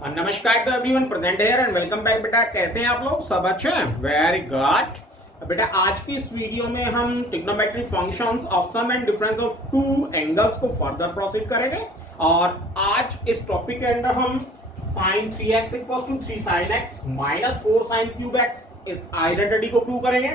नमस्कार to everyone present here and welcome back. बेटा कैसे हैं आप लोग? सब अच्छे हैं? Very good. बेटा आज की इस वीडियो में हम trigonometry functions of sum and difference of two angles को फर्दर प्रोसीड करेंगे। और आज इस टॉपिक के अंदर हम sin 3x equals to 3 sin x minus 4 sin cube x इस आइडेंटिटी को प्रूव करेंगे।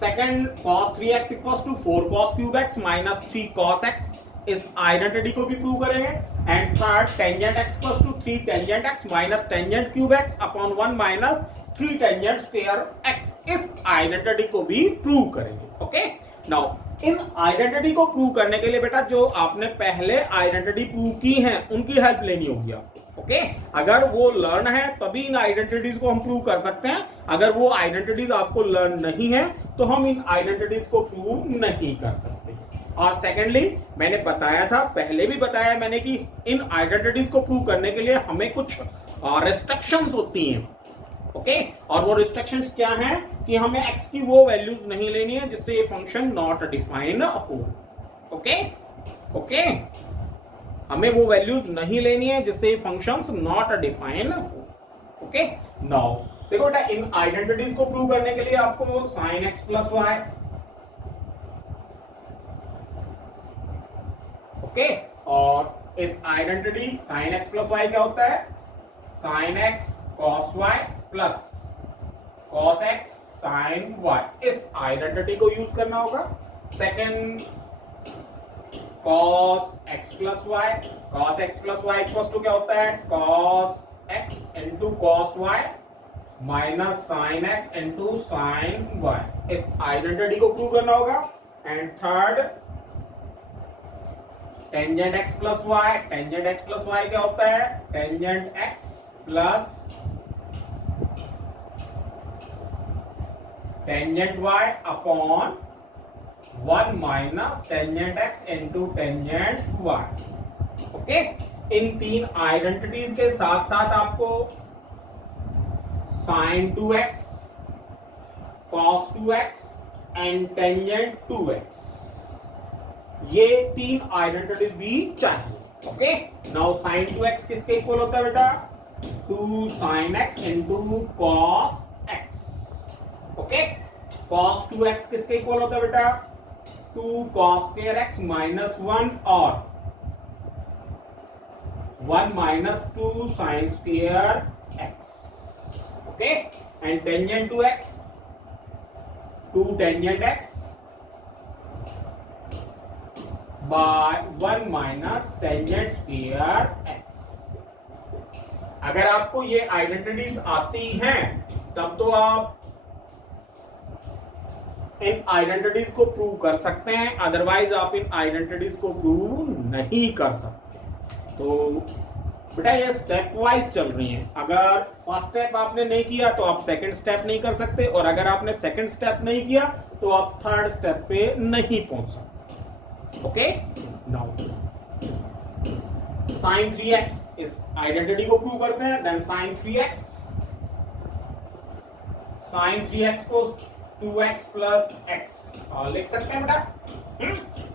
Second cos 3x equals to 4 cos cube x minus 3 cos x इस आइडेंटिटी को भी प्रूव करेंगे। And third tangent x equals to 3 tangent x minus tangent cube x upon 1 minus 3 tangent square x इस identity को भी prove करेंगे। Okay, now इन identity को प्रूव करने के लिए बेटा जो आपने पहले आइडेंटिटी प्रूव की हैं उनकी हेल्प लेनी होगी आपको। ओके, अगर वो लर्न है तभी इन आइडेंटिटीज को हम प्रूव कर सकते हैं। अगर वो आइडेंटिटीज आपको लर्न नहीं है तो हम इन आइडेंटिटीज को प्रूव नहीं कर सकते। और सेकेंडली मैंने बताया था, पहले भी बताया मैंने कि इन आइडेंटिटीज को प्रूव करने के लिए हमें कुछ रिस्ट्रिक्शंस होती हैं। ओके, और वो रिस्ट्रिक्शंस क्या हैं कि हमें x की वो वैल्यूज नहीं लेनी है जिससे ये फंक्शन नॉट डिफाइन हो। ओके, हमें वो वैल्यूज नहीं लेनी है जिससे ये फंक्शंस नॉट डिफाइन हो। ओके, नाउ देखो बेटा इन आइडेंटिटीज को प्रूव करने के लिए आपको sin x plus y, okay, और इस identity sin x plus y क्या होता है? sin x cos y plus cos x sin y इस आइडेंटिटी को यूज करना होगा। Second cos x plus y, cos x plus y equals to क्या होता है? cos x into cos y minus sin x into sin y इस identity को prove करना होगा। And third tangent x plus y, tangent x plus y क्या होता है? Tangent x plus tangent y upon 1 minus tangent x into tangent y। Okay, इन तीन identities के साथ साथ आपको sin 2x, cos 2x and tangent 2x ये तीन आइडेंटिटीज भी चाहिए। ओके, नाउ sin 2x किसके इक्वल होता है बेटा? 2 sin x into cos x। Okay, cos 2x किसके इक्वल होता है बेटा? 2 cos स्क्वायर x माइनस 1 और 1 minus 2 sin square x। Okay, and tangent 2x 2 tangent x by 1 minus tangent square x। अगर आपको ये आइडेंटिटीज आती हैं तब तो आप इन आइडेंटिटीज को प्रूव कर सकते हैं, अदरवाइज आप इन आइडेंटिटीज को प्रूव नहीं कर सकते। तो बेटा ये स्टेप वाइज चल रही है। अगर फर्स्ट स्टेप आपने नहीं किया तो आप सेकंड स्टेप नहीं कर सकते, और अगर आपने सेकंड स्टेप नहीं किया तो आप थर्ड स्टेप पे नहीं पहुंच सकते। ओके, नाउ sin 3x इस आइडेंटिटी को प्रूव करते हैं। देन sin 3x को 2x प्लस x लिख सकते हैं बेटा।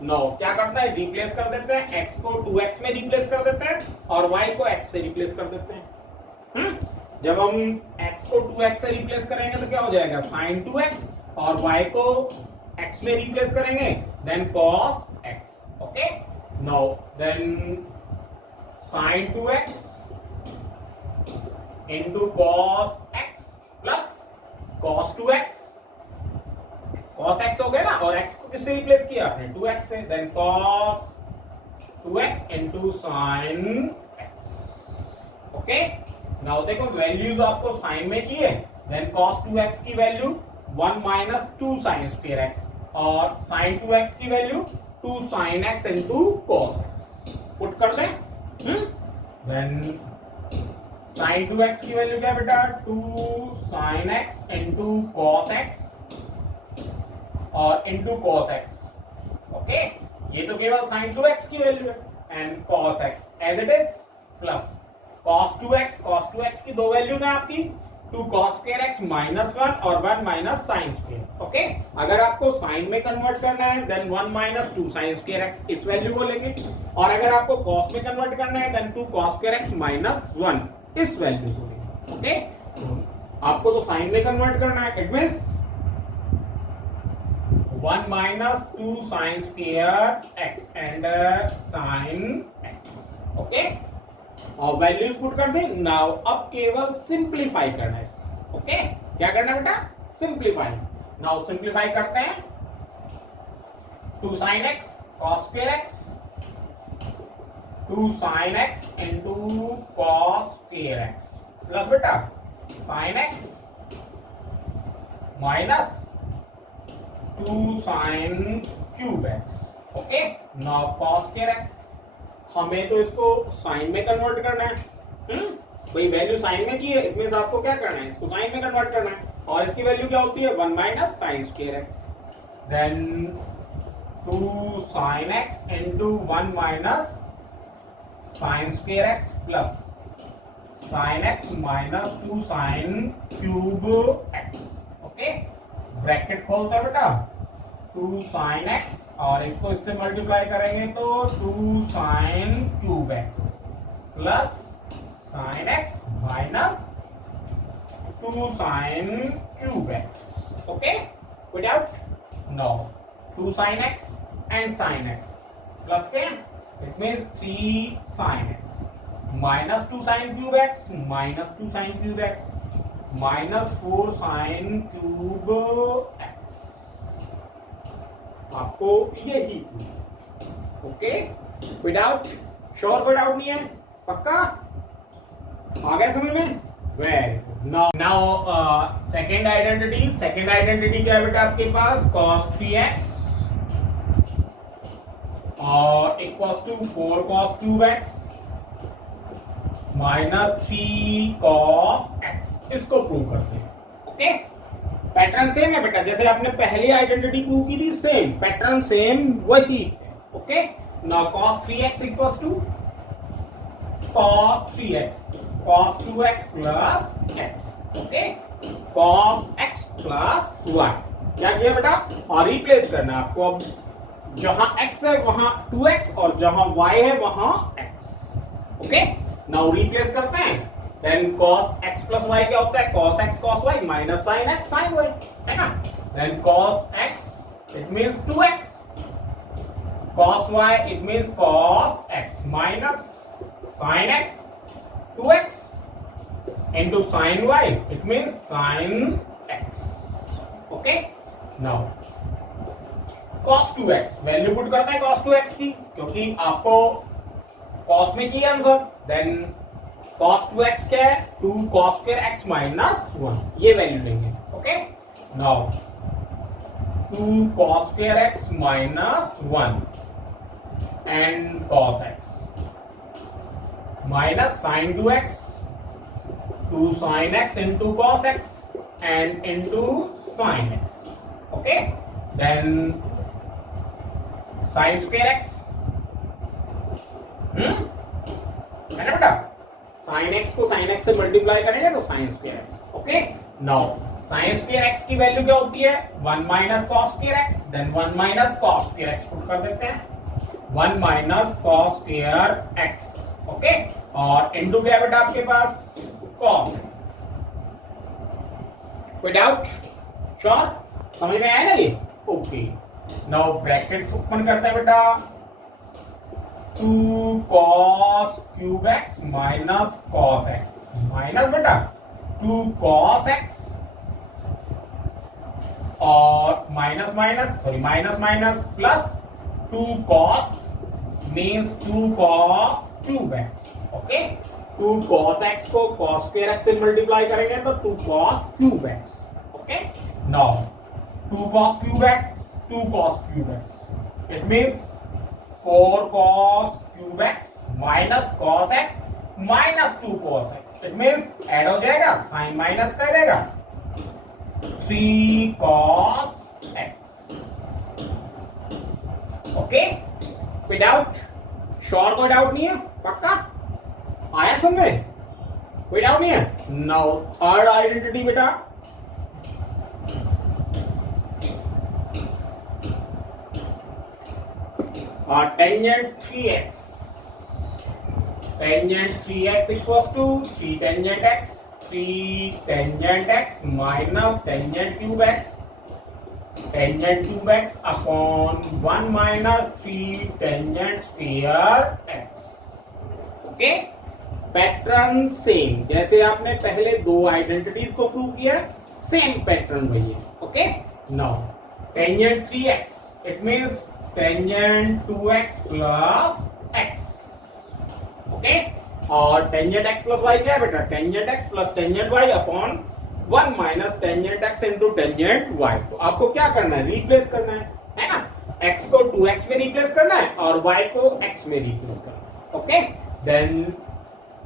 नो, क्या करता है? रिप्लेस कर देते हैं, x को 2x में रिप्लेस कर देते हैं और y को x से रिप्लेस कर देते हैं। जब हम x को 2x से रिप्लेस करेंगे तो क्या हो जाएगा? sin 2x, और y को x में रिप्लेस करेंगे then cos x। Okay, now then sin 2x into cos x plus cos 2x, cos x हो गया ना, और x को किससे रिप्लेस किया आपने? 2x से। Then cos 2x into sin x। Okay, now देखो वैल्यूज आपको साइन में की है। देन cos 2x की value 1 minus 2 sin square x और sin 2x की value 2 sin x into cos x put कर दें। देन sin 2x की वैल्यू क्या बेटा? 2 sin x into cos x और into cos x। ओके, ये तो केवल sin 2x की वैल्यू है and cos x as it is plus cos 2x की दो वैल्यूज हैं आपकी, 2 cos स्क्वायर x माइनस 1 और 1 माइनस साइन स्क्वायर। ओके, अगर आपको साइन में कन्वर्ट करना है then 1 minus 2 sine square x इस वैल्यू को लेंगे, और अगर आपको cos में कन्वर्ट करना है then 2 cos square x minus 1 इस वैल्यू को लेंगे। ओके, आपको तो साइन में कन्वर्ट करना है। It means 1 minus 2 sine square x and sine x. Okay, और वैल्यूज पुट कर दें। नाउ अब केवल सिंप्लीफाई करना है इसको। ओके, क्या करना है बेटा? सिंप्लीफाई। नाउ सिंप्लीफाई करते हैं। 2 sine x cos square x, 2 sine x into cos square x plus बेटा sine x minus 2 sine cube x. Okay, now cos square x, हमें तो इसको साइन में कन्वर्ट करना है। कोई वैल्यू साइन में चाहिए, इट मींस आपको क्या करना है? इसको साइन में कन्वर्ट करना है। और इसकी वैल्यू क्या होती है? 1 minus sine square x, then 2 sine x into 1 minus sine square x plus sine x minus 2 sine cube x. Okay, bracket खोलते हैं बेटा, 2 साइन एक्स और इसको इससे मल्टीप्लाई करेंगे तो 2 sine cube x plus sine x minus 2 sine cube x. Okay, without no 2 sine x and sine x plus के it means 3 sine x minus 2 sine cube x minus 2 sine cube x minus 4 sine cube x. आपको यही। Okay, without sure, कोई doubt नहीं है? पक्का आ गया समझ में? Very good. Now second identity. Second identity क्या है बेटा आपके पास? cos 3x और equals to 4 cos cube x minus 3 cos x। इसको प्रूव करते हैं। ओके, पैटर्न सेम है बेटा, जैसे आपने पहली आइडेंटिटी प्रूव की थी, सेम पैटर्न, सेम वही है। Okay, now cos 3x equals to cos 3x cos 2x plus x। Okay, cos x plus y। क्या किया बेटा? और रिप्लेस करना है आपको। अब जहां x है वहां 2x और जहां y है वहां x। ओके, नाउ रिप्लेस करते हैं। Then cos x plus y क्या होता है? cos x cos y minus sin x sin y, है ना? Then cos x it means 2x, cos y it means cos x minus sin x 2x into sin y it means sin x. Okay, now cos 2x value put करते हैं cos 2x की, क्योंकि आपको cos में की answer. Then cos 2x क्या है? 2 cos square x minus 1, ये वैल्यू लेंगे। Okay, now 2 cos square x minus 1 and cos x minus sin 2x 2 sin x into cos x and into sin x. Okay, then sin square x है ना बेटा? sin x को sin x से multiply करेंगे तो sin square x. Okay, now sin square x की value क्या होती है? 1 minus cos square x, then 1 minus cos square x put कर देते हैं, 1 minus cos square x. Okay, और इनटू क्या बेटा आपके पास? cos। कोई डाउट? श्योर, समझ में आया ना ये? ओके, नाउ ब्रैकेट्स ओपन करते हैं बेटा, 2 cos cube x minus cos x minus बेटा 2 cos x और minus minus sorry minus minus plus 2 cos means 2 cos cube x। Okay, 2 cos x को cos स्क्वायर x से मल्टीप्लाई करेंगे तो 2 cos cube x। Okay, now 2 cos cube x 2 cos cube x it means 4 cos cube x minus cos x minus 2 cos x it means add हो जाएगा, sine minus करेगा, 3 cos x। Okay, कोई doubt? Sure, कोई doubt नहीं है? पक्का आया समझे? कोई डाउट नहीं है? नाउ थर्ड आइडेंटिटी बेटा, tangent 3x tangent 3x equals to 3 tangent x, 3 tangent x minus tangent cube x, tangent cube x upon 1 minus 3 tangent square x। Okay, pattern same, जैसे आपने पहले दो आइडेंटिटीज को प्रूव किया, same pattern वही है। Okay, now tangent 3x, it means tangent 2x plus x। Okay, और tangent x plus y क्या है बेटा? Tangent x plus tangent y upon 1 minus tangent x into tangent y। तो आपको क्या करना है? रिप्लेस करना है ना? x को 2x में रिप्लेस करना है और y को x में रिप्लेस करना है। ओके, देन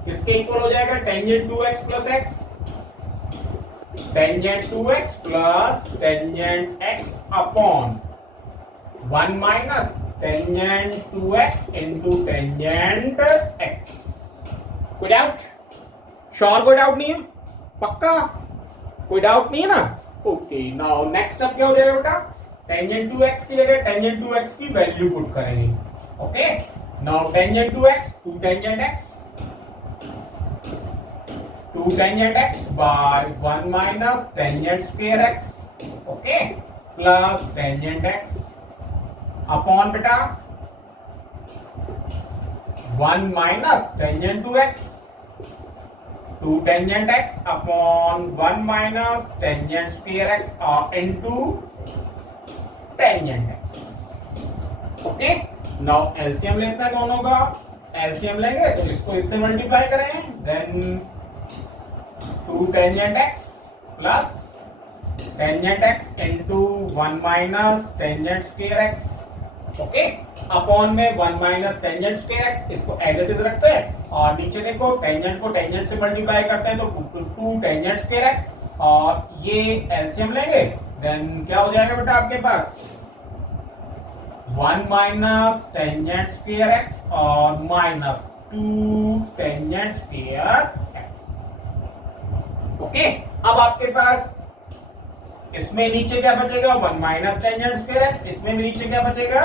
किसके इक्वल हो जाएगा? Tangent 2x plus x, tangent 2x plus tangent x upon 1 minus tangent 2x into tangent x। कोई डाउट? श्योर? कोई डाउट नहीं है? पक्का कोई डाउट नहीं है ना? ओके, नाउ नेक्स्ट स्टेप क्या हो जाएगा बेटा? टेंजेंट 2x की जगह टेंजेंट 2x की वैल्यू पुट करेंगे। Okay, now tangent 2x 2 tangent x, 2 tangent x by 1 minus tangent square x, okay, plus tangent x upon बेटा 1 minus tangent 2x, 2 tangent x upon 1 minus tangent square x into tangent x। Okay, now LCM लेते हैं दोनों का। LCM लेंगे तो इसको इससे multiply करेंगे, then 2 tangent x plus tangent x into 1 minus tangent square x, okay, upon में 1 माइनस टेंजेंट स्क्वायर x, इसको एज इट इज रखते हैं और नीचे देखो टेंजेंट को टेंजेंट से मल्टीप्लाई करते हैं तो 2 टेंजेंट स्क्वायर x, और ये एलसीएम लेंगे, देन क्या हो जाएगा बेटा आपके पास? 1 माइनस टेंजेंट स्क्वायर x और minus 2 tangent square x। Okay, अब आपके पास इसमें नीचे क्या बचेगा? 1 माइनस टेंजेंट स्क्वायर x, इसमें भी नीचे क्या बचेगा?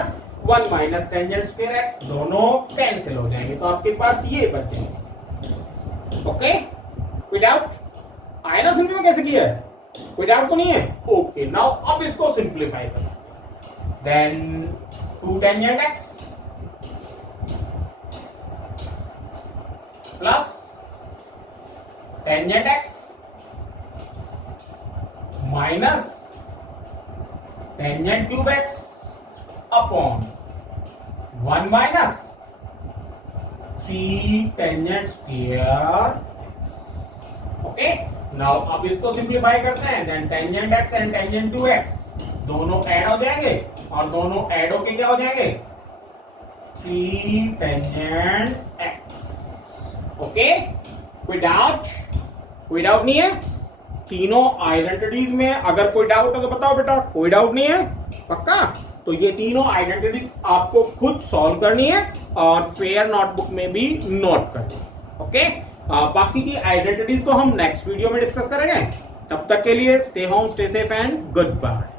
1 माइनस टेंजेंट स्क्वायर x, दोनों कैंसिल हो जाएंगे, तो आपके पास ये बचेंगे। ओके, कोई डाउट? आया ना समझ में कैसे किया है? कोई डाउट तो नहीं है? ओके, नाउ अब इसको सिंप्लीफाई करें, then 2 tangent x plus tangent x minus tangent cube x upon 1 minus 3 tangent square x। Okay, now अब इसको सिंप्लीफाई करते हैं, then tangent x and tangent 2x दोनों ऐड हो जाएंगे और दोनों ऐड होके क्या हो जाएंगे? 3 टेंजेंट x। ओके, कोई डाउट? कोई डाउट नहीं है? तीनों आइडेंटिटीज में अगर कोई डाउट है तो बताओ बेटा। कोई डाउट नहीं है? पक्का? तो ये तीनों आइडेंटिटीज आपको खुद सॉल्व करनी है और फेयर नोटबुक में भी नोट करनी है। ओके, बाकी की आइडेंटिटीज को हम नेक्स्ट वीडियो में डिस्कस करेंगे। तब तक के लिए स्टे होम, stay safe and good bye.